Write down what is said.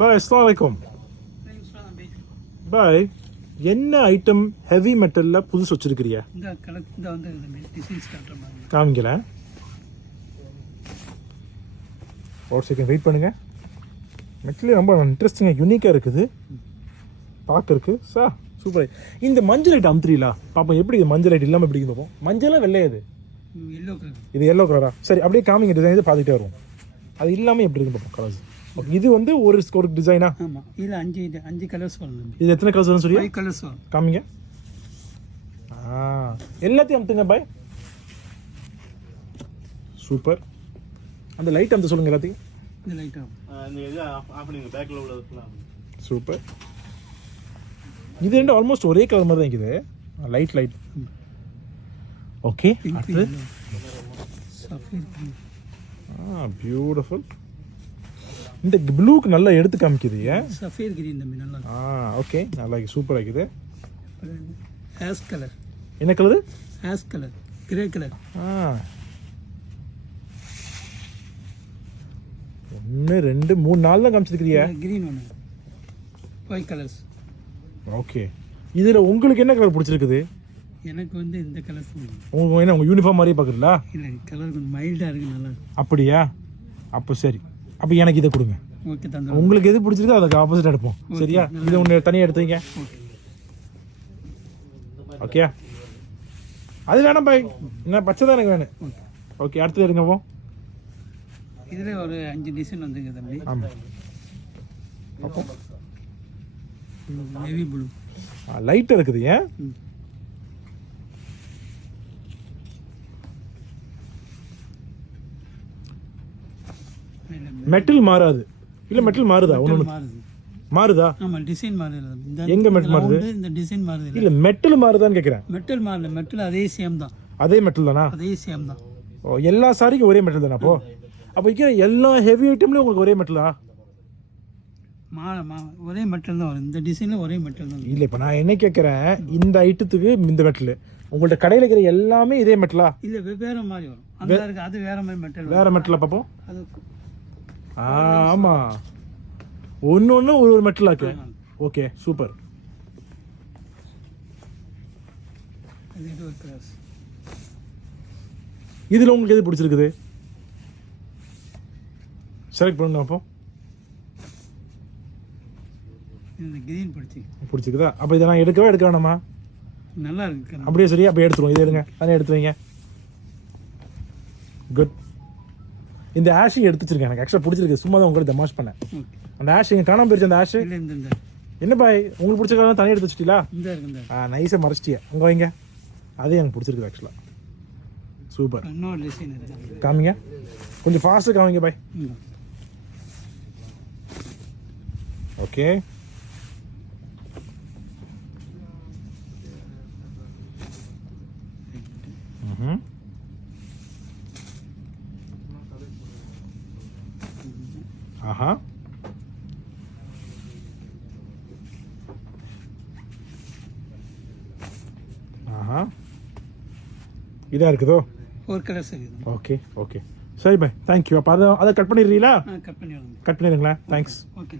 பாய் அஸ்ஸலாமு அலைக்கும். பாய் என்ன ஐட்டம் ஹெவி மெட்டல்ல புதுசு வச்சிருக்கிறியா? காமிக்கல. ஒரு செகண்ட் வெயிட் பண்ணுங்க. மெட்டல் ரொம்ப இன்ட்ரெஸ்டிங்காக யூனிக்காக இருக்குது பார்க்கறதுக்கு. சூப்பர். இந்த மஞ்சள் லைட் அமுத்துறீங்களா பாப்போம் எப்படி இது மஞ்சள் லைட் இல்லாமல் எப்படி பார்ப்போம். மஞ்சளாக வெள்ளையாது இது எல்லோ கலரா? சரி அப்படியே காமிங்க டிசைன் இது பார்த்துட்டே வரும். அது இல்லாமல் எப்படி இருக்குன்னு பார்ப்போம் கலர்ஸ். இது வந்து ஒரு டிசைனா? ஆமா இதுல அஞ்சு கலர்ஸ் வரும். இது எத்தனை கலர்ஸ் வரும் சொல்லி? 5 கலர்ஸ் வரும். காமிங்க. எல்லாத்தையும் அமுத்துங்க பாய். சூப்பர். அந்த லைட் அமுத்த சொல்லுங்க எல்லாத்தையும். இந்த லைட் இந்த இது ஆஃப் பண்ணுங்க பேக்ல உள்ளதெல்லாம். சூப்பர். இது ரெண்டு ஆல்மோஸ்ட் ஒரே கலர் மாதிரி தான் இருக்குது. Light okay. அடுத்து சஃபீர். பியூட்டிஃபுல். இந்த ப்ளூக்கு நல்லா எடுத்து காமிக்குது. சஃபீர் கிரீன் தம்பி நல்லா. ஓகே நல்லா சூப்பராக இருக்குது. Ash colour. என்ன colour? Ash colour, grey colour. 1 2 3 4 தான் காமிச்சிருக்கிறியா? கிரீன் ஒன்று, 5 கலர்ஸ். ஓகே. இதில் உங்களுக்கு என்ன கலர் பிடிச்சிருக்குது? எனக்கு வந்து இந்த கலர்ஸ். உங்களுக்கு என்ன உங்கள் யூனிஃபார்ம் மாதிரியே பார்க்குறீங்களா? இல்லை கலர் கொஞ்சம் மைல்டாக இருக்குது நல்லா. அப்படியா? அப்போ சரி. அப்போ எனக்கு இதை கொடுங்க. ஓகே தந்துடுறேன். உங்களுக்கு எது பிடிச்சிருக்கோ அதுக்கு ஆப்போசிட் எடுப்போம். சரியா? இதை ஒன்று தனியாக எடுத்துங்க. ஓகே. அது வேணாம் பாய், என்ன பச்சை தான் எனக்கு வேணும். ஓகே அடுத்தது எடுங்க போ. இதில் ஒரு 5 டிசைன் வந்துங்க தம்பி. ஆமாம். அப்போ நேவி ப்ளூ லைட்டாக இருக்குது. ஏன் மெட்டல் மாறாது? இல்லை மெட்டல் மாறுதா? ஒன்று மாறுதா? ஆமாம் டிசைன் மாறுது. எங்க மெட்டல் மாறுது? இந்த டிசைன் மாறுது. இல்லை மெட்டல் மாறுதான்னு கேட்குறேன். மெட்டல் மாறல, மெட்டல் அதே சேம் தான். அதே மெட்டல் தானா? அதே சேம் தான். ஓ எல்லா சாரிக்கும் ஒரே மெட்டல் தானே? அப்போ எல்லா ஹெவி ஐட்டம்லேயும் உங்களுக்கு ஒரே மெட்டலா? ஒரே மெட்டல் தான் வரும். இந்த டிசைனில் ஒரே மெட்டல் தான். இல்லை இப்போ நான் என்ன கேட்குறேன், இந்த ஐட்டத்துக்கு இந்த மெட்டல் உங்கள்கிட்ட கடையில் இருக்கிற எல்லாமே இதே மெட்டலா? இல்லை வெவ்வேறு மாதிரி வரும். அந்த இருக்கு அது வேற மாதிரி மெட்டல். வேற மெட்டலா பார்ப்போம். அது ஆமாம் ஒன்று ஒரு மெட்டலாக்கு. Okay super. இது ஒரு கிளாஸ். இதில் உங்களுக்கு எது பிடிச்சிருக்குது? செலக்ட் பண்ணுங்க அப்போ. இந்த கிரீன் பிடிச்சிருக்குதா? அப்போ இதை நான் எடுக்க வேணாமா? நல்லா இருக்கு. அப்படியே சரி அப்போ எடுத்துருவோம். இதை எடுங்க, தனியாக எடுத்து வைங்க. குட். இந்த ஆஷையும் எடுத்து வச்சிருக்கேன். எனக்கு ஆக்சுவலாக பிடிச்சிருக்கு. சும்மா தான் உங்களுக்கு டெமாஷ் பண்ணேன். அந்த ஆஷ் இங்கே காணாமல் போயிடுச்சு. அந்த ஆஷ் என்ன பாய் உங்களுக்கு பிடிச்சிருக்கா? தனியாக எடுத்து வச்சிட்டீங்களா? நைஸாக மறைச்சிட்டியா? அங்கே வைங்க. அதே எனக்கு பிடிச்சிருக்கு ஆக்சுவலாக. சூப்பர். காமிங்க கொஞ்சம் ஃபாஸ்ட்டாக காமிங்க பாய். ஓகே. ஆஹா ஆஹா இதா இருக்குதோ? 4 கலர்ஸ் இருக்குது. ஓகே ஓகே சரி பாய் தேங்க்யூ. அப்போ அதை கட் பண்ணிடுறீங்களா? கட் பண்ணிடுங்க. கட் பண்ணிடுங்களா? தேங்க்ஸ். ஓகே.